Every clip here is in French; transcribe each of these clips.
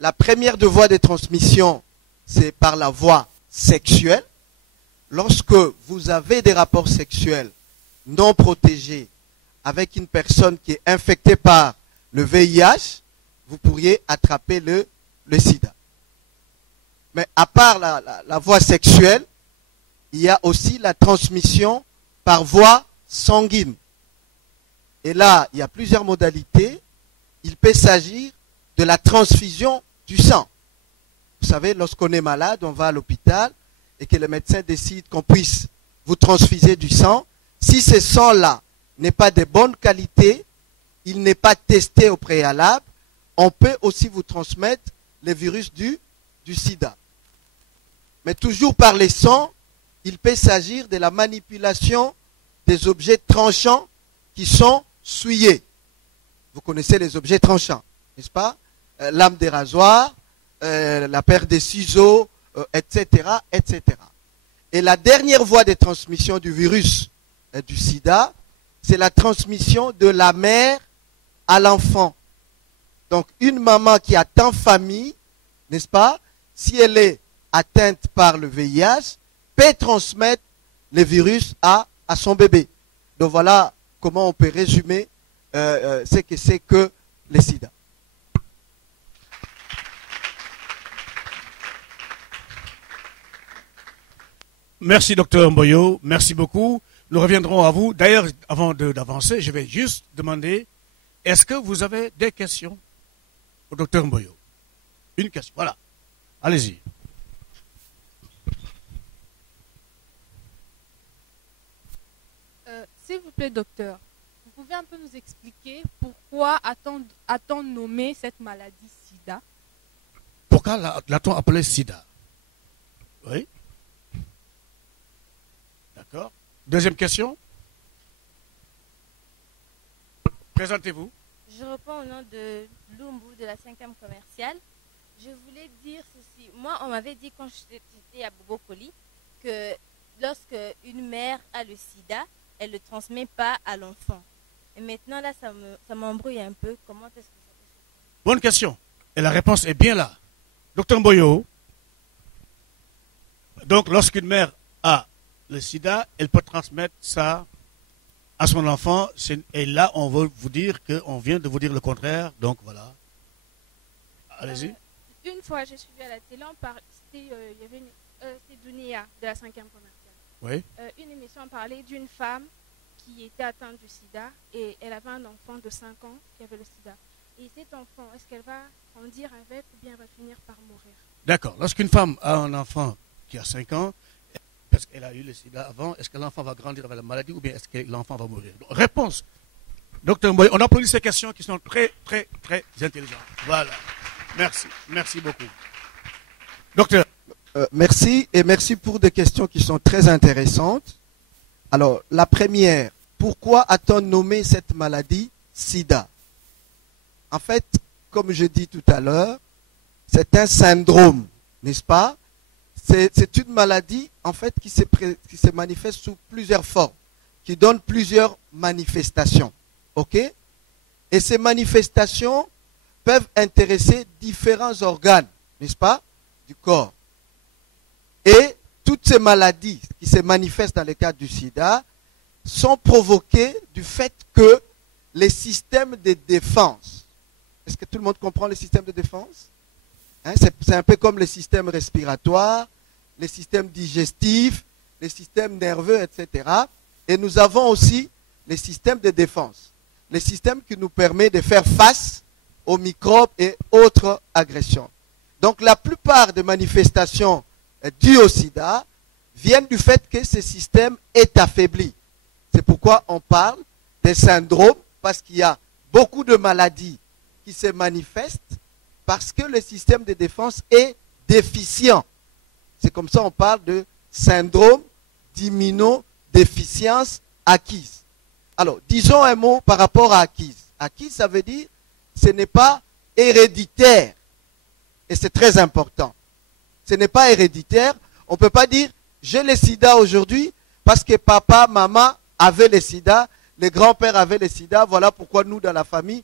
La première de voie de transmission, c'est par la voie sexuelle. Lorsque vous avez des rapports sexuels non protégés avec une personne qui est infectée par le VIH, vous pourriez attraper le sida. Mais à part la voie sexuelle, il y a aussi la transmission par voie sanguine. Et là, il y a plusieurs modalités. Il peut s'agir de la transfusion du sang. Vous savez, lorsqu'on est malade, on va à l'hôpital et que le médecin décide qu'on puisse vous transfuser du sang. Si ce sang-là n'est pas de bonne qualité, il n'est pas testé au préalable, on peut aussi vous transmettre le virus du sida. Mais toujours par les sangs, il peut s'agir de la manipulation des objets tranchants qui sont souillés. Vous connaissez les objets tranchants, n'est-ce pas? Lame de rasoir, la paire de ciseaux, etc., etc. Et la dernière voie de transmission du virus du sida, c'est la transmission de la mère à l'enfant. Donc une maman qui attend famille, n'est-ce pas, si elle est atteinte par le VIH, peut transmettre le virus à son bébé. Donc voilà comment on peut résumer ce que c'est que le sida. Merci, docteur Mboyo. Merci beaucoup. Nous reviendrons à vous. D'ailleurs, avant d'avancer, je vais juste demander, est-ce que vous avez des questions au docteur Mboyo? Une question. Voilà. Allez-y. S'il vous plaît, docteur, vous pouvez un peu nous expliquer pourquoi a-t-on nommé cette maladie sida? Pourquoi l'a-t-on appelée sida? Oui. D'accord. Deuxième question. Présentez-vous. Je réponds au nom de Lumbu de la 5e commerciale. Je voulais dire ceci. Moi, on m'avait dit quand j'étais à Bobo Koli que lorsque une mère a le sida, elle ne le transmet pas à l'enfant. Et maintenant, là, ça m'embrouille un peu. Comment est-ce que ça peut se faire? Bonne question. Et la réponse est bien là. Docteur Mboyo, donc lorsqu'une mère a le sida, elle peut transmettre ça à son enfant. Et là, on veut vous dire qu'on vient de vous dire le contraire. Donc voilà. Allez-y. Une fois, j'ai suivi à la télé, il y avait c'est Dunia de la 5e commerciale. Oui. Une émission parlait d'une femme qui était atteinte du sida et elle avait un enfant de 5 ans qui avait le sida. Et cet enfant, est-ce qu'elle va grandir avec ou bien elle va finir par mourir? D'accord. Lorsqu'une femme a un enfant qui a 5 ans, parce qu'elle a eu le sida avant, est-ce que l'enfant va grandir avec la maladie ou bien est-ce que l'enfant va mourir? Donc, réponse. Docteur Mboyo, on applaudit ces questions qui sont très, très, très intelligentes. Voilà. Merci. Merci beaucoup. Docteur. Merci et merci pour des questions qui sont très intéressantes. Alors, la première, pourquoi a-t-on nommé cette maladie sida? En fait, comme je dis tout à l'heure, c'est un syndrome, n'est-ce pas? C'est une maladie, en fait, qui se manifeste sous plusieurs formes, qui donne plusieurs manifestations. OK? Et ces manifestations peuvent intéresser différents organes, n'est-ce pas, du corps. Et toutes ces maladies qui se manifestent dans le cadre du sida sont provoquées du fait que les systèmes de défense, est-ce que tout le monde comprend les systèmes de défense? Hein, c'est un peu comme les systèmes respiratoires, les systèmes digestifs, les systèmes nerveux, etc. Et nous avons aussi les systèmes de défense, les systèmes qui nous permettent de faire face aux microbes et autres agressions. Donc la plupart des manifestations dues au sida viennent du fait que ce système est affaibli. C'est pourquoi on parle des syndromes, parce qu'il y a beaucoup de maladies qui se manifestent parce que le système de défense est déficient. C'est comme ça qu'on parle de syndrome d'immunodéficience acquise. Alors, disons un mot par rapport à acquise. Acquise, ça veut dire ce n'est pas héréditaire. Et c'est très important. Ce n'est pas héréditaire. On ne peut pas dire j'ai le sida aujourd'hui parce que papa, maman avaient le sida, les grands-pères avaient le sida, voilà pourquoi nous dans la famille,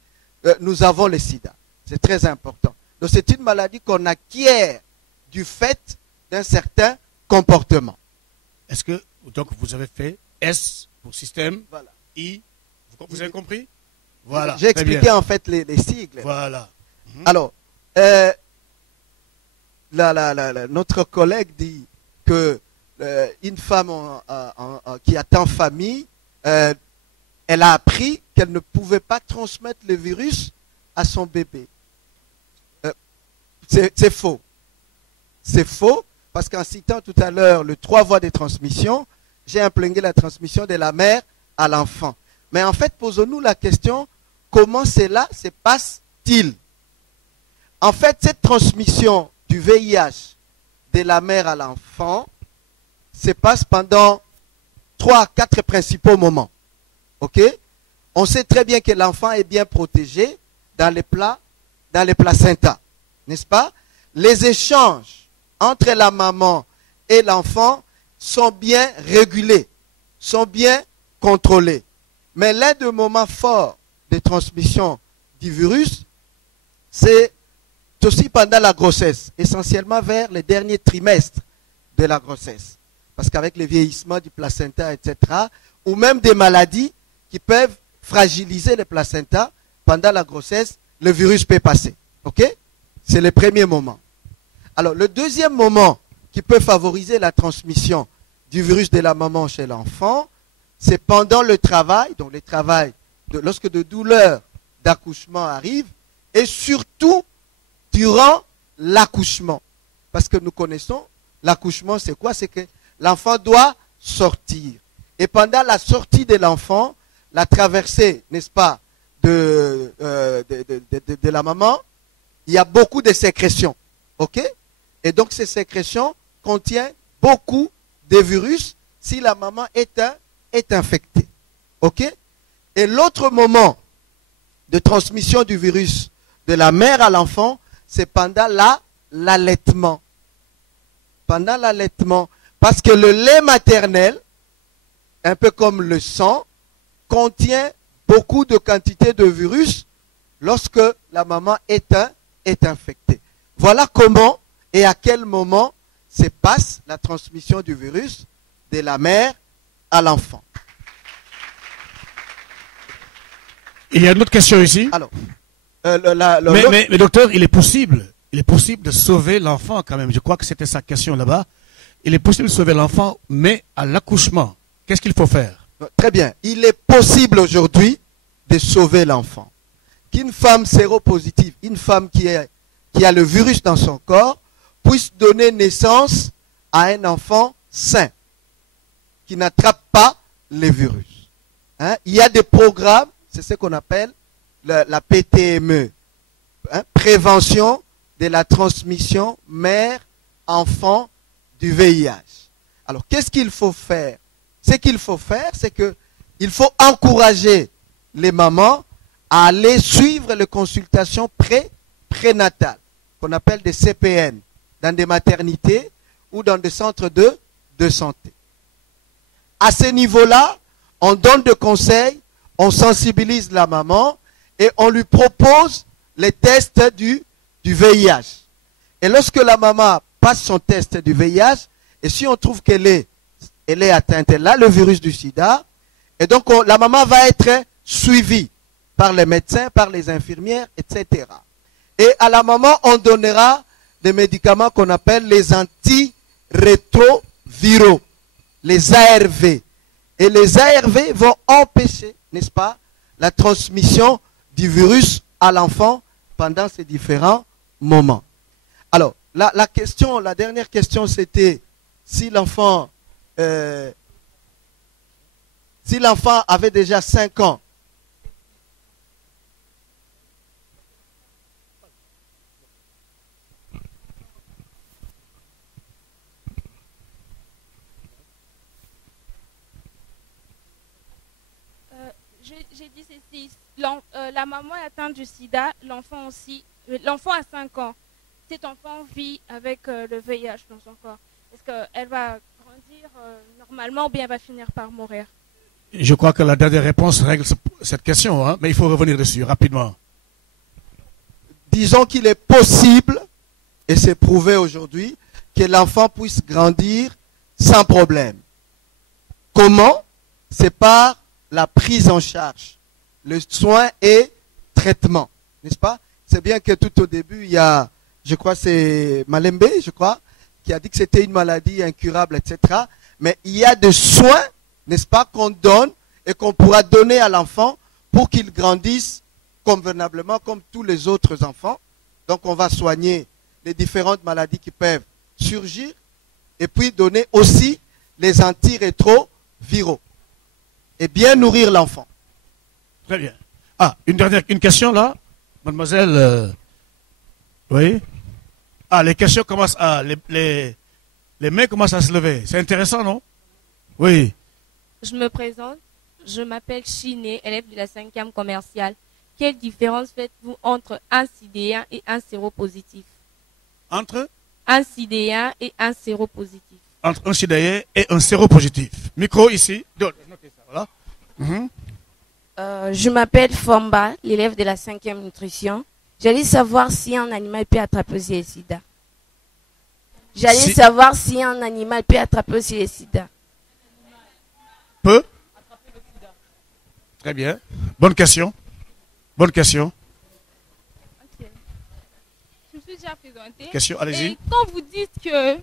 nous avons le sida. C'est très important. Donc c'est une maladie qu'on acquiert du fait d'un certain comportement. Est-ce que, donc vous avez fait S pour système, Voilà. I, vous avez compris? Voilà. J'ai expliqué en fait les sigles. Voilà. Alors, notre collègue dit que une femme qui attend famille, elle a appris qu'elle ne pouvait pas transmettre le virus à son bébé. C'est faux. C'est faux, parce qu'en citant tout à l'heure les 3 voies de transmission, j'ai implémenté la transmission de la mère à l'enfant. Mais en fait, posons-nous la question, comment cela se passe-t-il? En fait, cette transmission du VIH de la mère à l'enfant se passe pendant 3 à 4 principaux moments. Ok? On sait très bien que l'enfant est bien protégé dans les placentas, n'est-ce pas? Les échanges entre la maman et l'enfant sont bien régulés, sont bien contrôlés. Mais l'un des moments forts de transmission du virus, c'est aussi pendant la grossesse, essentiellement vers les derniers trimestres de la grossesse. Parce qu'avec le vieillissement du placenta, etc., ou même des maladies qui peuvent fragiliser le placenta, pendant la grossesse, le virus peut passer. Ok? C'est le premier moment. Alors, le deuxième moment qui peut favoriser la transmission du virus de la maman chez l'enfant, c'est pendant le travail, donc le travail, lorsque de douleurs d'accouchement arrivent, et surtout durant l'accouchement. Parce que nous connaissons, l'accouchement, c'est quoi? C'est que l'enfant doit sortir. Et pendant la sortie de l'enfant, la traversée, n'est-ce pas, de la maman, il y a beaucoup de sécrétions. Ok? Et donc ces sécrétions contiennent beaucoup de virus si la maman est infectée. Ok? Et l'autre moment de transmission du virus de la mère à l'enfant, c'est pendant l'allaitement. Pendant l'allaitement. Parce que le lait maternel, un peu comme le sang, contient beaucoup de quantités de virus lorsque la maman est infectée. Voilà comment et à quel moment se passe la transmission du virus de la mère à l'enfant. Il y a une autre question ici. Alors, mais docteur, il est possible de sauver l'enfant quand même. Je crois que c'était sa question là-bas. Il est possible de sauver l'enfant, mais à l'accouchement, qu'est-ce qu'il faut faire? Très bien. Il est possible aujourd'hui de sauver l'enfant. Qu'une femme séropositive, une femme qui a le virus dans son corps, puisse donner naissance à un enfant sain, qui n'attrape pas les virus. Hein? Il y a des programmes, c'est ce qu'on appelle la PTME, hein? Prévention de la transmission mère-enfant du VIH. Alors, qu'est-ce qu'il faut faire? Ce qu'il faut faire, c'est qu'il faut encourager les mamans à aller suivre les consultations prénatales, qu'on appelle des CPN, dans des maternités ou dans des centres de santé. À ce niveau-là, on donne des conseils, on sensibilise la maman et on lui propose les tests du VIH. Et lorsque la maman passe son test du VIH, et si on trouve qu'elle est atteinte, elle a le virus du sida, et donc la maman va être suivie par les médecins, par les infirmières, etc. Et à la maman, on donnera des médicaments qu'on appelle les antirétroviraux, les ARV. Et les ARV vont empêcher, n'est-ce pas, la transmission du virus à l'enfant pendant ces différents moments. Alors, la dernière question, c'était si l'enfant avait déjà 5 ans. J'ai dit ceci, la maman est atteinte du sida, l'enfant aussi, l'enfant a 5 ans. Cet enfant vit avec le VIH dans son corps. Est-ce qu'elle va grandir normalement ou bien elle va finir par mourir? Je crois que la dernière réponse règle cette question, hein, mais il faut revenir dessus rapidement. disons qu'il est possible, et c'est prouvé aujourd'hui, que l'enfant puisse grandir sans problème. Comment? C'est par la prise en charge, le soin et traitement, n'est-ce pas? C'est bien que tout au début, il y a, je crois c'est Malembe, je crois, qui a dit que c'était une maladie incurable, etc. Mais il y a des soins, n'est-ce pas, qu'on donne et qu'on pourra donner à l'enfant pour qu'il grandisse convenablement comme tous les autres enfants. Donc on va soigner les différentes maladies qui peuvent surgir et puis donner aussi les antirétroviraux et bien nourrir l'enfant. Très bien. Ah, une question là, mademoiselle. Oui. Ah, les questions commencent à... Les mains commencent à se lever. C'est intéressant, non? Oui. Je me présente. Je m'appelle Chiné, élève de la 5e commerciale. Quelle différence faites-vous entre un sidéen et un séropositif? Entre? Un sidéen et un séropositif. Entre un sidéen et un séropositif. Micro ici. Voilà. Je m'appelle Fomba, l'élève de la 5e nutrition. J'allais savoir si un animal peut attraper aussi le sida. Savoir si un animal peut attraper aussi le sida. Peut? Très bien. Bonne question. Bonne question. Okay. Je me suis déjà présentée. Question, allez-y. Et quand vous dites que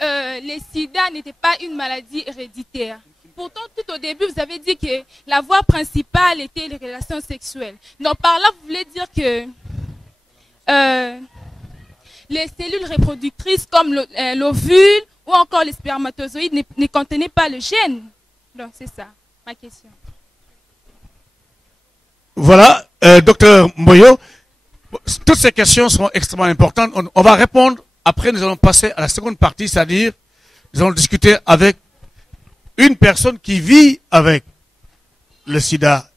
le sida n'était pas une maladie héréditaire, pourtant, tout au début, vous avez dit que la voie principale était les relations sexuelles. Donc, par là, vous voulez dire que les cellules reproductrices comme l'ovule ou encore les spermatozoïdes ne contenaient pas le gène. Donc, c'est ça, ma question. Voilà, docteur Mboyo, toutes ces questions sont extrêmement importantes. On va répondre, après nous allons passer à la seconde partie, c'est-à-dire, nous allons discuter avec une personne qui vit avec le sida.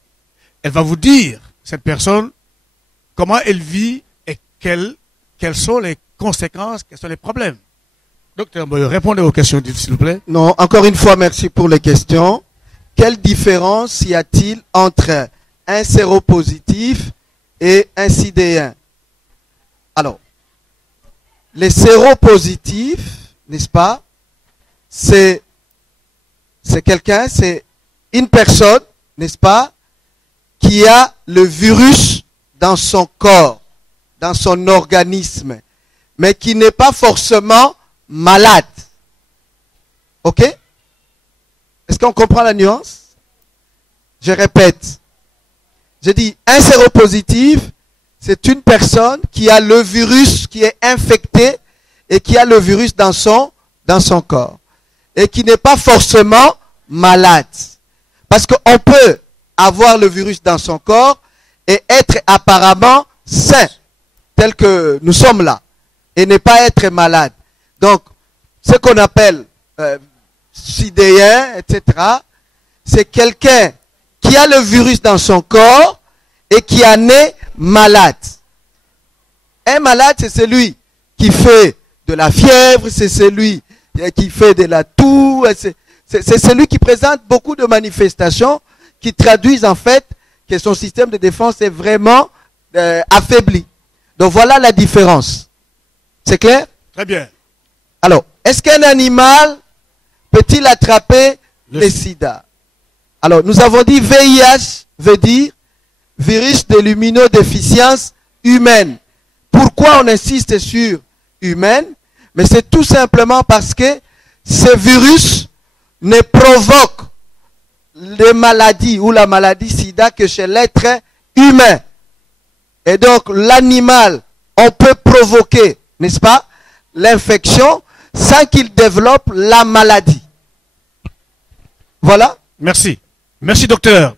Elle va vous dire, cette personne, comment elle vit et quelles sont les conséquences, quels sont les problèmes. Docteur Mboyo, répondez aux questions, s'il vous plaît. Non, encore une fois, merci pour les questions. Quelle différence y a-t-il entre un séropositif et un sidéen? Alors, les séropositifs, n'est-ce pas, c'est quelqu'un, c'est une personne, n'est-ce pas, qui a le virus dans son corps, dans son organisme, mais qui n'est pas forcément malade. Ok? Est-ce qu'on comprend la nuance? Je répète. Je dis, un séropositif, c'est une personne qui a le virus, qui est infecté et qui a le virus dans son corps. Et qui n'est pas forcément malade. Parce qu'on peut avoir le virus dans son corps et être apparemment sain, tel que nous sommes là, et ne pas être malade. Donc, ce qu'on appelle sidéen, etc., c'est quelqu'un qui a le virus dans son corps et qui en est malade. Un malade, c'est celui qui fait de la fièvre, c'est celui qui fait de la toux, c'est celui qui présente beaucoup de manifestations qui traduisent en fait que son système de défense est vraiment affaibli. Donc voilà la différence. C'est clair? Très bien. Alors, est-ce qu'un animal peut-il attraper le sida? Alors, nous avons dit VIH veut dire virus de l'immunodéficience humaine. Pourquoi on insiste sur humaine? Mais c'est tout simplement parce que ce virus ne provoque les maladies ou la maladie sida que chez l'être humain. Et donc, l'animal, on peut provoquer, n'est-ce pas, l'infection sans qu'il développe la maladie. Voilà. Merci. Merci, docteur.